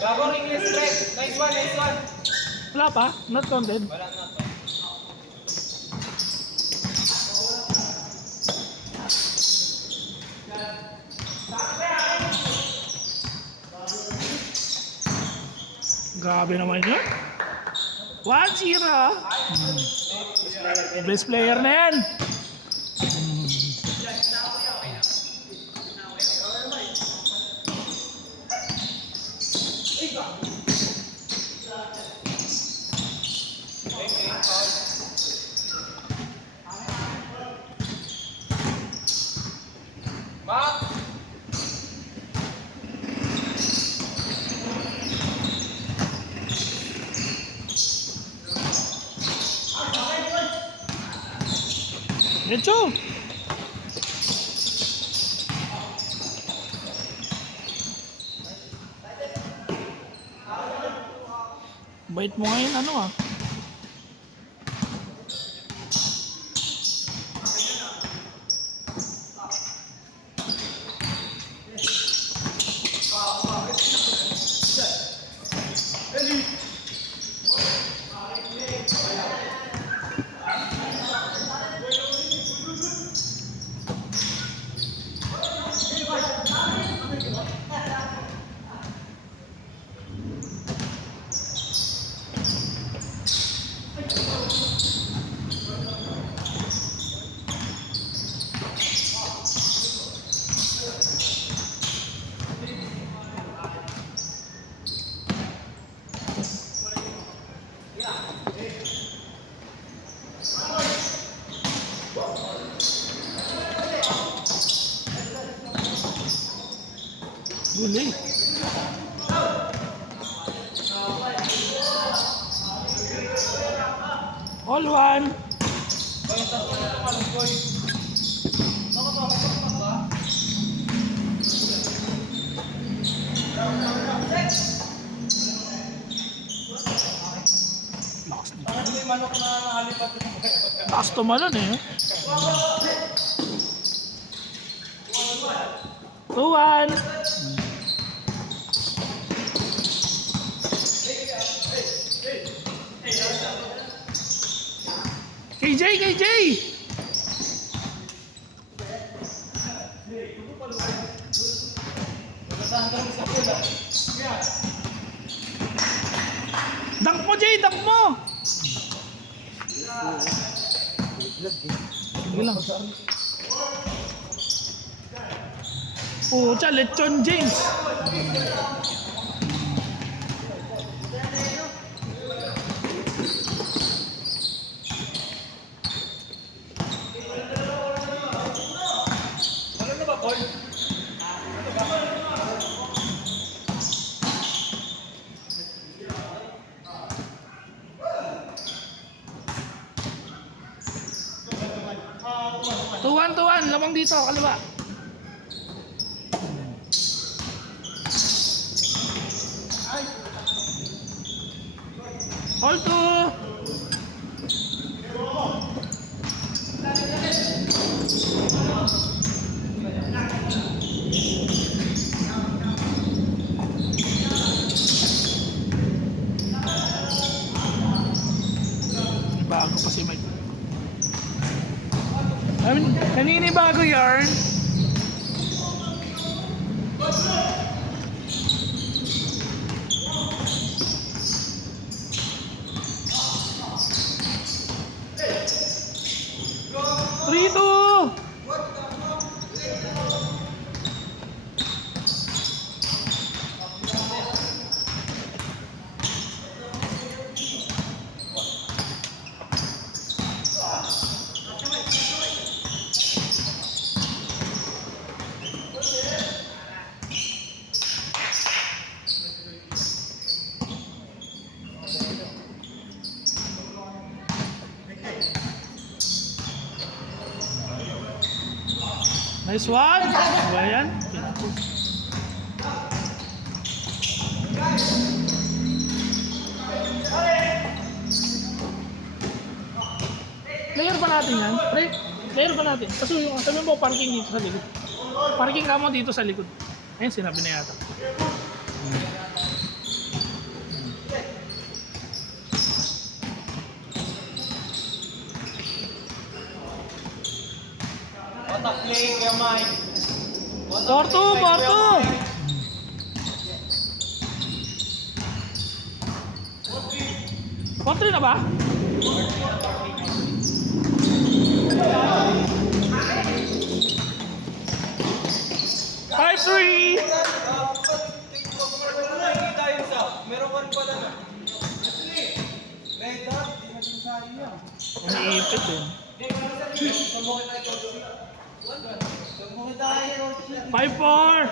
Bravo, English straight. Nice one, nice one. Wala pa? Not counted? Wala na to. Grabe naman yun. 1-0. Best player na yan. Mark. Diretso. Bait mo ngayon ano ah. Guli. All one. Lakas tumalon eh. 2-1. KJ, KJ! Dunk mo, Jay! Dunk mo! Sige lang. Pucha, Lechon James! Ano na ba, Paul? 2-1, lamang dito, kaliwa. Hold to. Bago pa si Mike. Naninibago yarn. Rito! Nice one. Ano ba yan? Player pa natin yan? Player pa natin. Kasi yung sabi mo, parking dito sa likod. Parking ka mo dito sa likod. Ayun, sinabi na yata. Otak play, Kuya Mike. 4-2, 4-2. 4-3 na ba? Five, three. Meron ka rin pala na. Red dot, di natin sa'yo yan. Umiipit eh. Sumukit tayo. 5-4.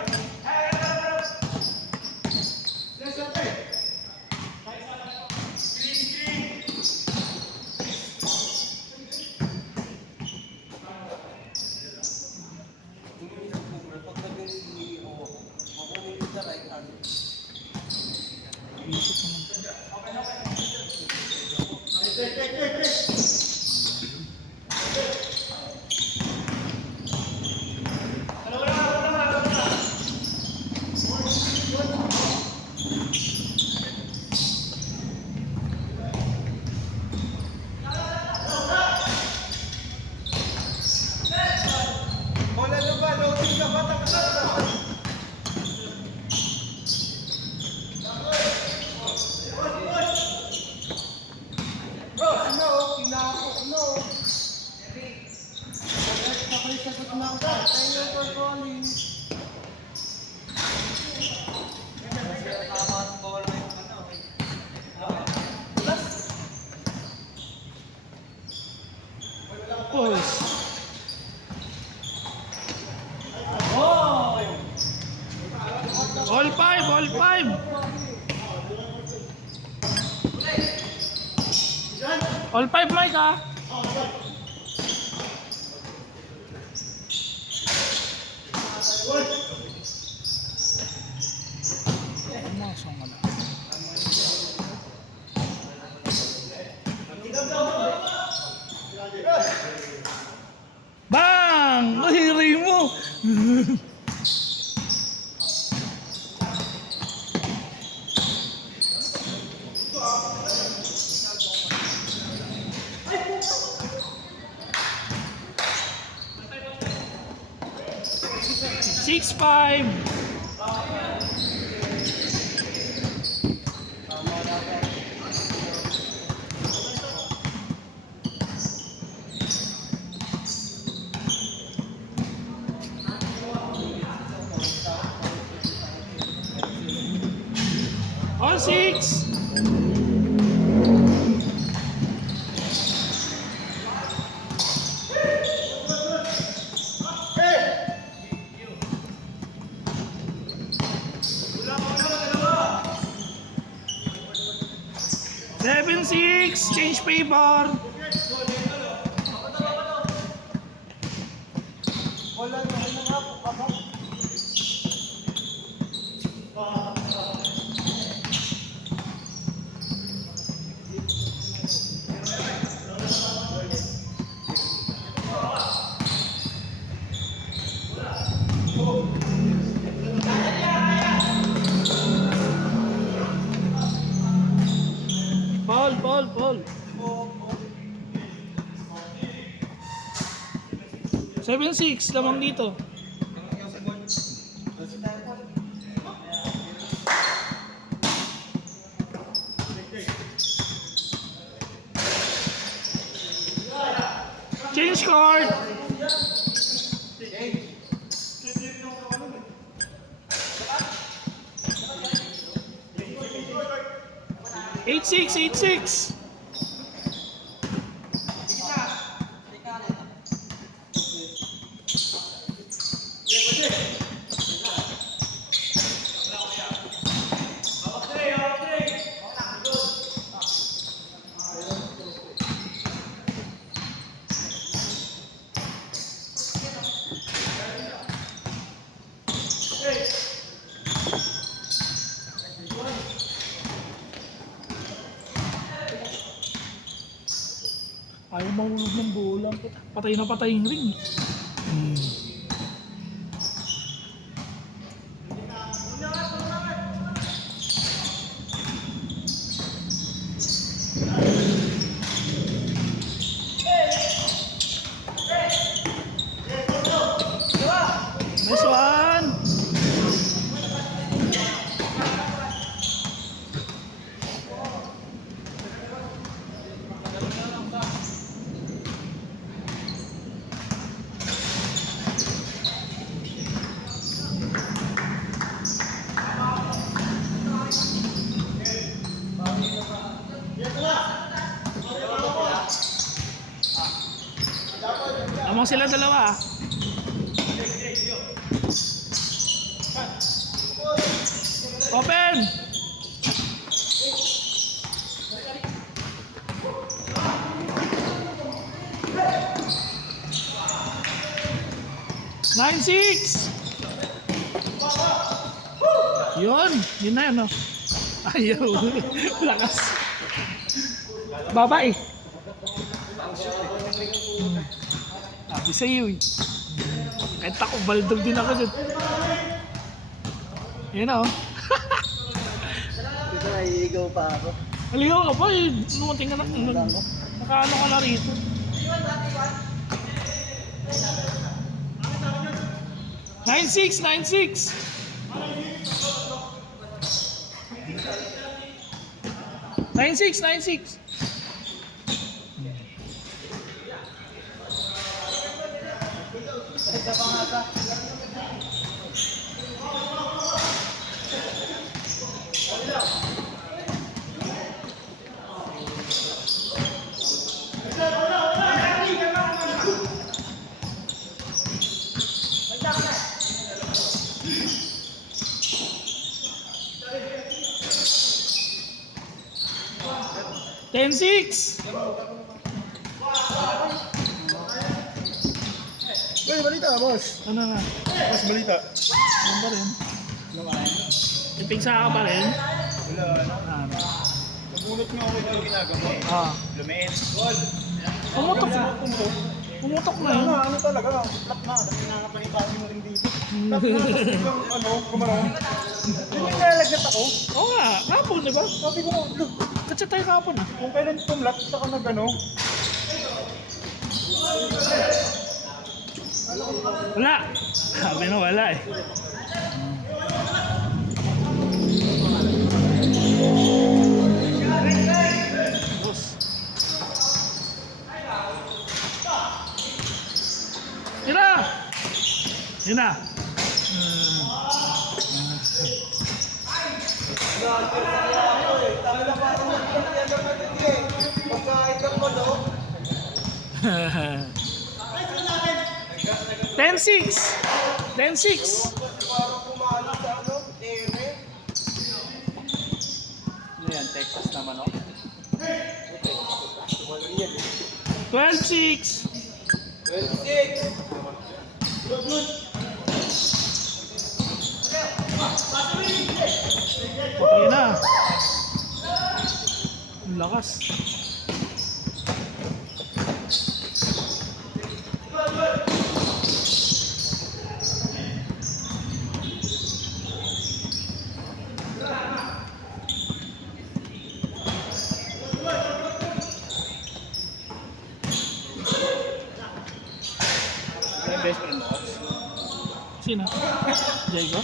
Bola na ba? Loading ka ba? Bro, ano? Pinako, ano? Sabay sagot lang ka. Thank you for calling. Pulse. All 5, all 5. All 5, Mike, ah. Masong ka na. Bang! Nahiri mo! Six, 5. All 6. Seven, 6. Change favor. Bola na, ano nga po? Ball. 7-6, lamang dito. Change card. 8-6, 8-6. Ayaw mahulog ng bola. Patay na patay yung ring. Nice one! Amang sila dalawa ah. Open! Nine six. Yun na yun oh. Ayaw. Lakas. Babae. Sabi sa iyo eh. Kahit ako, baldog din ako dyan. Yan oh. Ito naiigaw pa ako. Aligaw ka pa eh. Numunting ka na. Nakaano ka na rito. 9-6, 9-6. Nine six, 9-6. Ten six. Uy, balita boss. Ano na? Boss, balita. Ano ba rin? Ipingsa ka pa rin? Wala na. Ano? Nabunot nga ako ito ginagawa. Ah. Lumiit. Pumutok na. Pumutok na yun. Ano talaga? Plak na. Dami nakapanibago mo rin dito. Plak na. Tapos biglang kumarang. Hindi nalalagnat ako. Oo nga. Kapon, di ba? Sabi ko, look. Katsa tayo kapon ah. Kung kailan tumlat, saka nag-ano. Wala. Sabi na wala eh. Boss. Tira! Yun na. Ten six. 10-6. Yan, Texas naman, no? 12-6. 12-6. Patay na. Ang lakas. Yung best friend mo? Sino? Diego?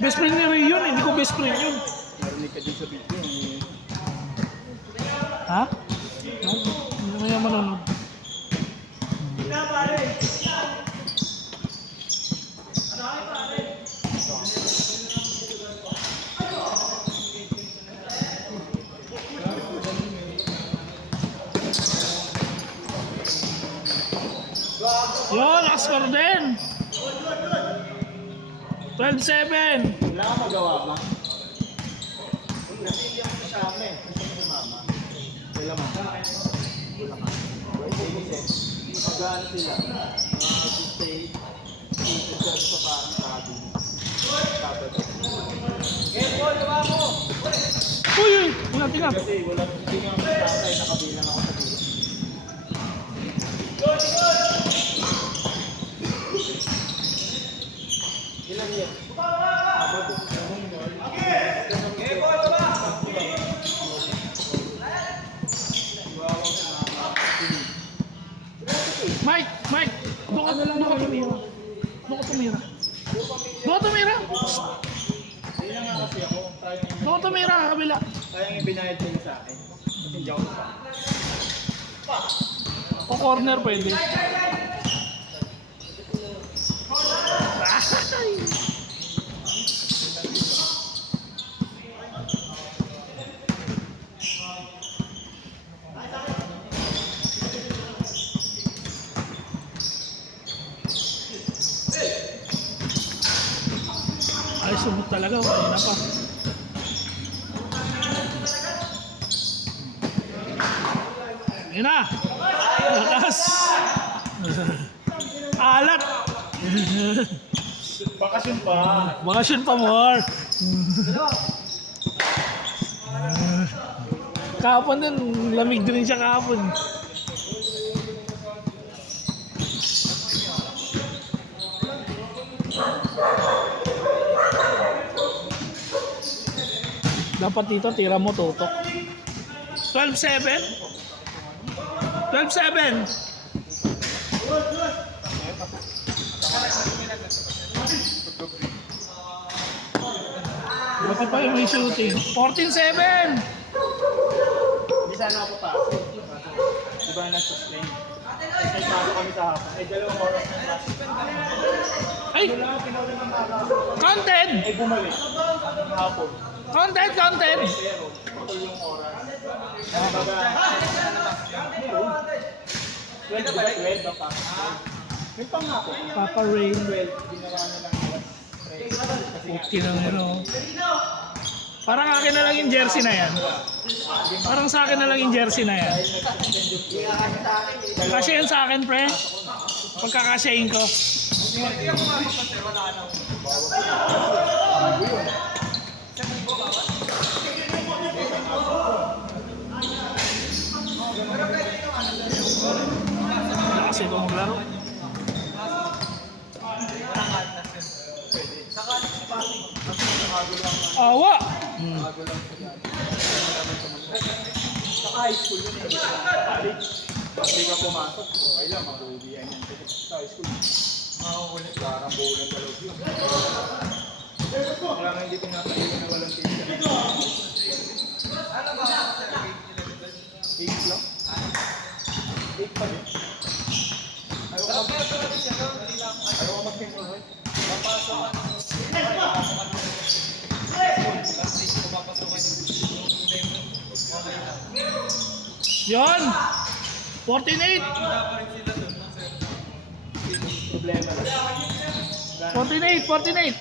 Best friend ni Ray yun, hindi ko best friend yun. Narinig ka din sa video. Ha? Hindi naman yung manonood. Yun, nakascore din. 12-7. Wala kang magawa ba? Kasi hindi ako kasama eh. Kasi si mama. Sila ma. Wala ka. Mag-ano sila? Stay. Stay sa parang sabi. Game ball, gawa mo! Uy! natin up. Kasi wala, hindi nga ako tatay, nakabilang ako sa dulo. Ilan yan? Mike! Doon ka tumira. Doon ka tumira. Doon ka tumira! Hindi na nga kasi ako. Doon ka tumira, kabila. Sayang yung binayad ko sa akin. Kasi hindi ako pa. O corner pwede. Ay! Ay, sumot talaga. Wala na pa. Ayun na! Lakas! Alat! Bakasyon pa. Bakasyon pa more! Kahapon din, lamig din siya kahapon. Dapat dito, tira mo tutok. 12-7? 12-7? Bakit pa yung may shooting? 14-7! Hindi sana ako papasok. Di ba nag-sustain? May pasok kami sa hapon. Ay, 2 oras na class. Ay! Wala, pinawin ng araw. Counted! Ay, bumalik. Hapon. Counted! Counted! Pero, putol yung oras. Baga, 12 ba? 12 ba pa? May pangako. Papa Rain. 12, ginawa na lang alas 3. Kasi nga, Okay na ano. Parang akin na lang yung jersey na yan. Parang sa akin na lang yung jersey na yan. Kasi yan sa akin, pre. Pagkakasyahin ko. Wala kasi ito maglaro. Awa! Saka high school yun eh. College. Pag di ka pumasok, okay lang, mag-uwian yan. Sa high school, makakulit. Parang bulan na loob yun. Kaya nga hindi ko nakaiwan na walang teacher. 8 lang? 8 pa din? Ayaw ko mag-temporary. Yon! 48! Problema lang. 48! 48!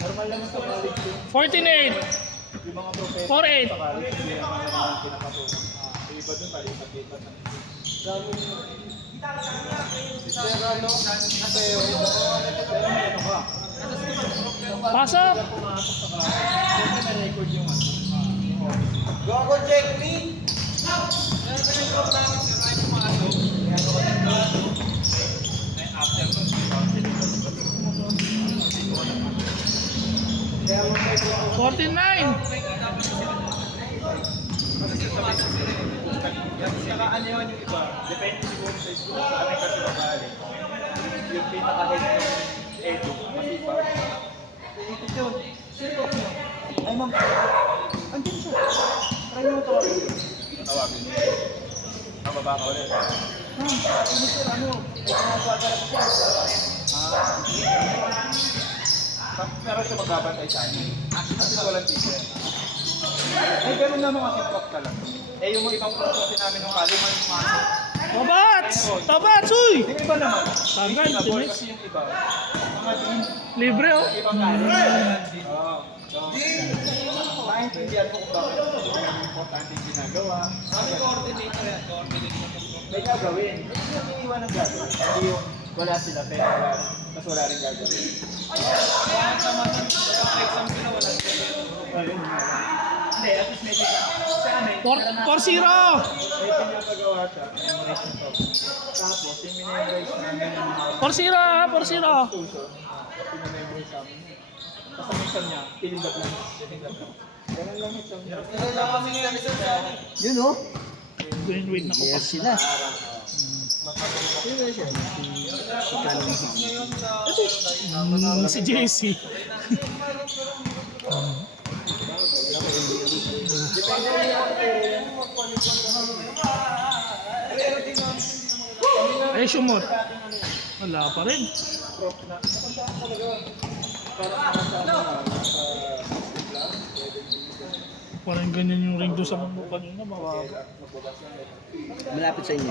Normal lang sa college yun. 48! Yung mga professor 48! sa college, hindi naman naman pinapatunan. Yung iba dun, palipat-lipat na. Pero ano, kasi pero may ano ka. Pasok! Pumasok sa klase, siyempre may record yung ano. Go, check me! Kaya mo tayo 49! saka ano yun yung iba, depende siguro sa school. Sa amin kasi mabali. Yung pinaka-head ng edu, masipag. Ikot yun. Sino ko yun? Ay ma'am, andyan siya. Try mo tawagin. Tawagin niya. Mababa ko ulit. Ma'am, ano sir, ano? May pinapagala ko siya. Pero siya magbabantay sa akin. Kasi walang teacher. Eh, ganun naman kasi prof ka lang. Eh, yung ibang prof kasi namin nung kaliman yung mga. Tabats! Tabats! Uy! Yung iba naman. Tanggal, na board tinis. kasi yung iba. Mga team. Libre oh! Ibang kaliman. Oo. So, maintindihan mo kung bakit yung importante yung ginagawa. Sabi coordinator yan, coordinator. May gagawin. Hindi yung iniwan ng gagawin. Hindi yung wala sila pero wala. Tapos wala rin gagawin. Bakit naman, pagka-exam sila, wala sila. Ayun. 4-0! May pinapagawa siya, memorization pa. Tapos, yung minemorize namin yung mga 4-0 ha, 4-0! tuso, pinamemorize namin yun. Tapos ang exam niya, pinindot lang. Ganun lang exam niya. Meron lang kami ng isang sa Yun oh. Wait na ko Yes pa. sila. Si JC. Ay, sumot. Wala pa rin. Parang ganyan yung ring doon sa mundo kanina, mawawala. Malapit sa inyo.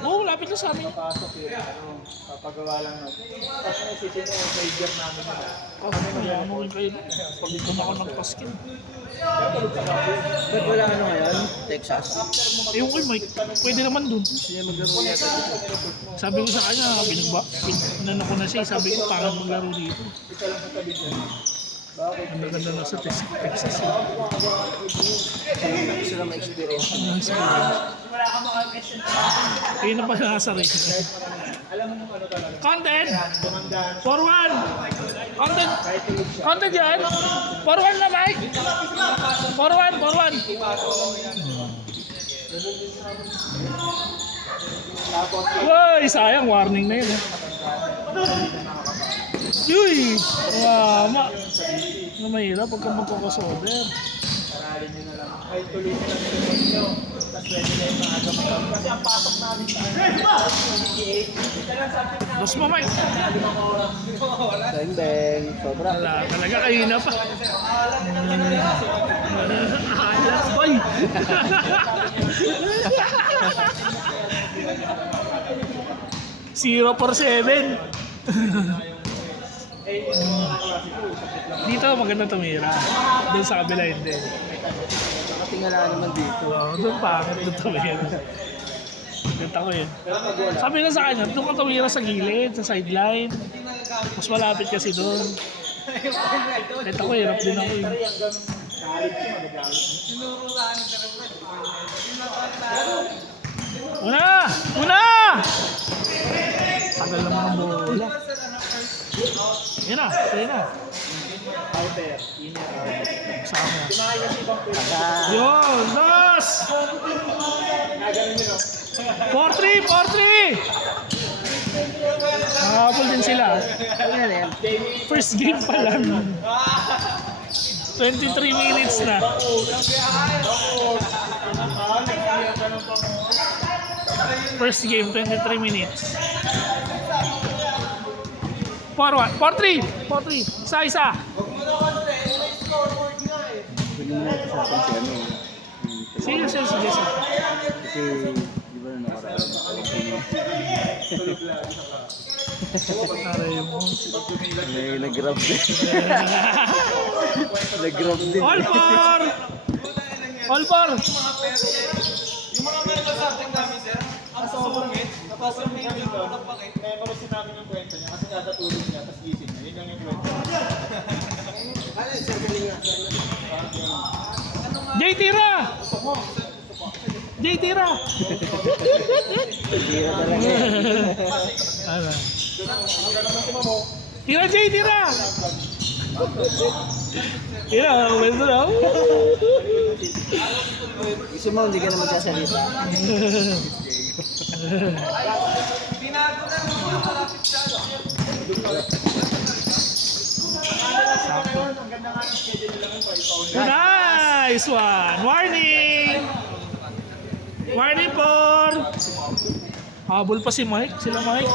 Oo, lapit na sa amin. Pasok yun, papagawa lang natin. Tapos naisisin mo, major namin yun. Oh, kaya mo rin kayo. Pag ito na ako nagpaskin. Ba't wala ano ngayon? Texas? Yung kay Mike, pwede naman dun. Gusto niya maglaro yata. Sabi ko sa kanya, pinano ko na siya, sabi ko, parang maglaro dito. Isa lang sa tabi niya. Bakit? Ang ganda na sa Texas. Gusto lang ma-experience. Ang experience. Ayun na pa nasa rin. Alam mo nung ano talaga, Content! dumandaan Forward! Content! kahit tulog siya. Content yan! Forward na, Mike! Forward! Tapos, Uy! Sayang, warning na yun. Uy! Mama! Ano mahirap pagka magkakasober. aralin nyo na lang. Kahit tuloy nyo lang yung nyo. Tapos pwede na yung maaga mo. Kasi ang pasok namin sa Boss mo, Mike! Bang bang. Sobra. Wala, talaga kayo na pa. Alas, boy! Zero for 7. Dito maganda tumira. Doon sa kabila hindi. Nakatingala naman dito. So, doon pangit doon tumira. Ganda ko yun. Sabi na sa kanya, doon ka tumira sa gilid, sa sideline. Mas malapit kasi doon. Ganda ko, hirap din ako yun. Una! Una! Tagal naman ang bola. Yan na, sa'yo na. Outer, inner, outer. Sama. Kumain kasi ibang pwede. Yun! Dos! Nagaling nyo, no? 4-3! 4-3! Nakakapul din sila. Ano yan yan? First game pa lang. 23 minutes na. First game, 23 minutes. 4-1. 4-3! 4-3. Isa-isa. Pwede mo na ito sa atin si ano. Sige. Kasi di ba na nakaraan? Aray mo. May nag-grab din. Nag-grab din. All for! All for! Yung mga medical subject namin, sir, ang sumungit, tapos yung may Memories namin yung kwento niya kasi katatulog niya, tapos gising niya. Yun lang yung kwento. Jay Tira! Jay Tira! Tira talaga eh. Ano? Tira Jay, tira! Tira, kwento na. Gusto mo, hindi ka na magsasalita. binago na yung mga malapit sa ano. Ang ganda nga ng schedule nila ngayon, pa-ipauna. Nice one! Warning! Warning for! Habol pa si Mike, sila Mike.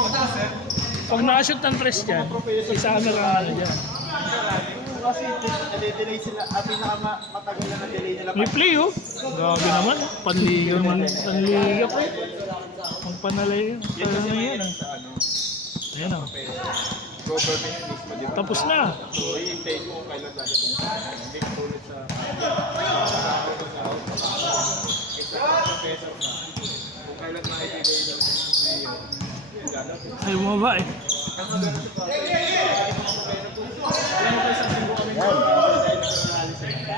Pag nakashoot ng press dyan, isa kami ka ano dyan. Kasi delay sila, at pinakamatagal na na-delay nila. May play oh. Grabe naman. Panliga naman. Panliga pa. Magpanalay yun. Ano yan ah. Sa ano, Ayan oh. government mismo, di ba? Tapos na. So, i-intay ko kung kailan dadating sa ano. Hindi ko ulit sa professor na. Kung kailan makikita yung dadating. Ay, bumaba eh.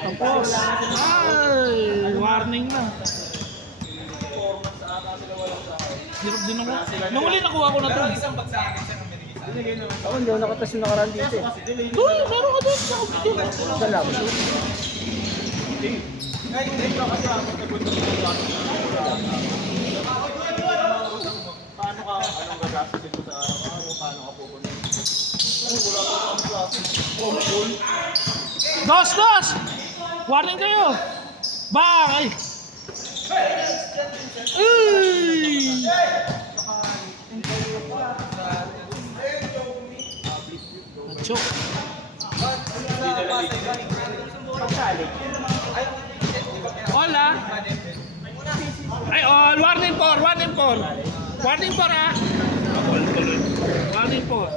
Tapos. Ay, warning na. Nung uli nakuha ko na to. Isang bag sa akin, sir, ang binigay sa akin. Ako hindi ako nakatas yung nakaraan dito eh. Uy, meron ka doon sa computer. Saan lang? Kahit hindi pa kasi ako nagutom ko. Paano ka, anong gagastusin mo sa araw-araw? Paano ka pupunta? Ay, wala ka ang klase. Full. Dos! Warning kayo! Bang! Ay! Uy! Nacho. Hola! Ay, all! Warning for! Warning for! Warning for, ah! Warning for!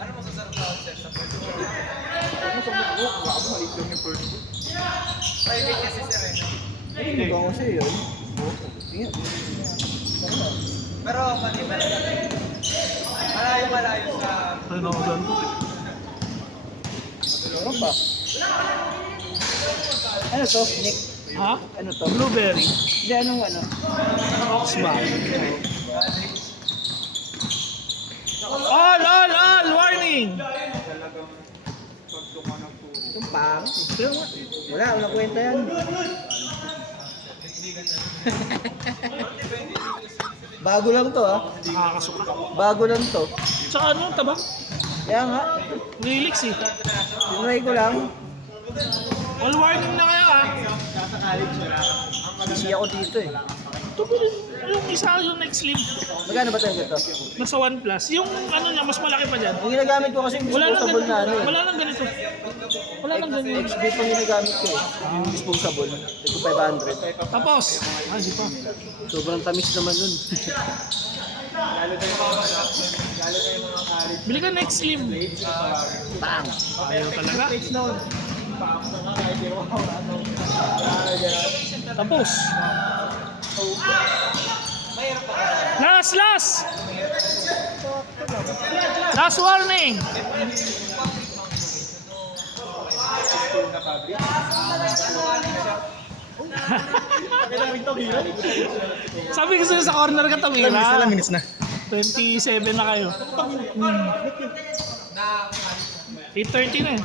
Ano mo sasarap sa sir sa first floor? Ano sa mga wala ako maliit lang yung first book. Private kasi sir eh. Hindi ba ako sa'yo yun? Tingnan. Pero malayo sa... Ano ako doon? Meron pa. Ano to, Nick? Ha? Ano to? Blueberry. Hindi, anong ano? Oxbag. All! Warning! Talagang pagtuka ng turo. Itong pang. Wala, walang kwenta yan. Bago lang to ah. Nakakasuka. Bago lang to. Tsaka ano, tabak? Kaya nga, Relix eh. tinry ko lang. All warning na kayo ah. Sisi ako dito eh. Ito ba yung isa yung next slim? Magkano ba tayo dito? Nasa 1 Plus. Yung ano niya, mas malaki pa dyan. Ang ginagamit ko kasi yung Wala nang disposable ganito. na ano eh. Wala nang ganito. Wala nang ganito. XB pa ginagamit ko eh. Yung disposable. Ito 500. Tapos. Ay, di pa. Sobrang tamis naman nun. Lalo na yung mga college Bili ka next slim. grades. Bang! Ayaw talaga. Grades noon. Paako na nga kahit yung ano. Wala ganun. Tapos. Last! Last warning! School na fabric. Kailangan rin tumira. Sabi ko sa'yo sa corner ka tumira. minutes na. 27 na kayo. 8:30 na eh.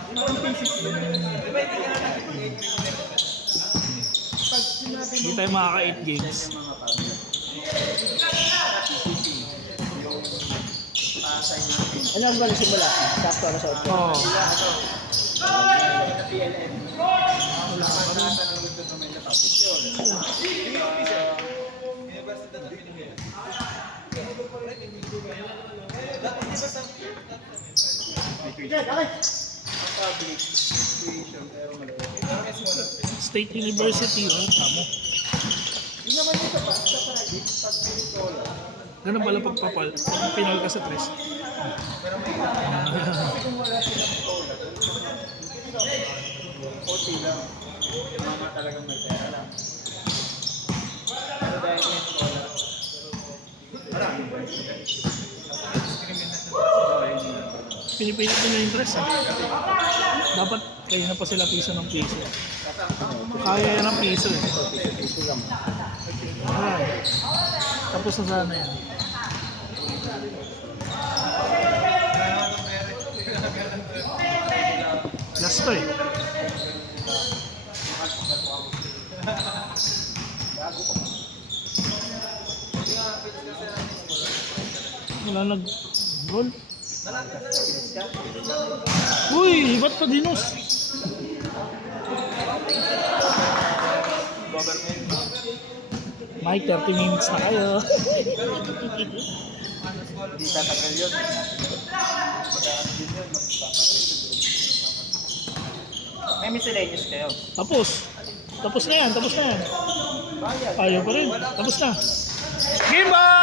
Hindi tayo makaka-8 games. Ano ang ba simula? Sakto na sa auto. Oo. PLN. Wala ka na ng gusto na may topic yun. Universidad ng Pilipinas. Public education pero malaki. State University. Oh, tamo. Yun naman yung sa private, pag pinitola. Ganun pala pagpapal. Pag pinal ka sa 3. Kung wala silang tola, konti lang. Mga talagang may pera lang. Pero dahil may tola, maraming pwede. Pinipilit nila yung interest. Dapat kayo na pa sila piso ng piso. Kaya yan ng piso eh. Alright. Tapos na sana yan. Last to eh. Wala nag-goal. Uy, ba't pa dinos? Mike, 30 minutes na kayo. Hindi tatagal yun. Magdaan din yun, magpapakita. May miscellaneous kayo. Tapos. Tapos na yan, tapos na yan. Bayad. Ayaw pa rin. Tapos na. Game ball!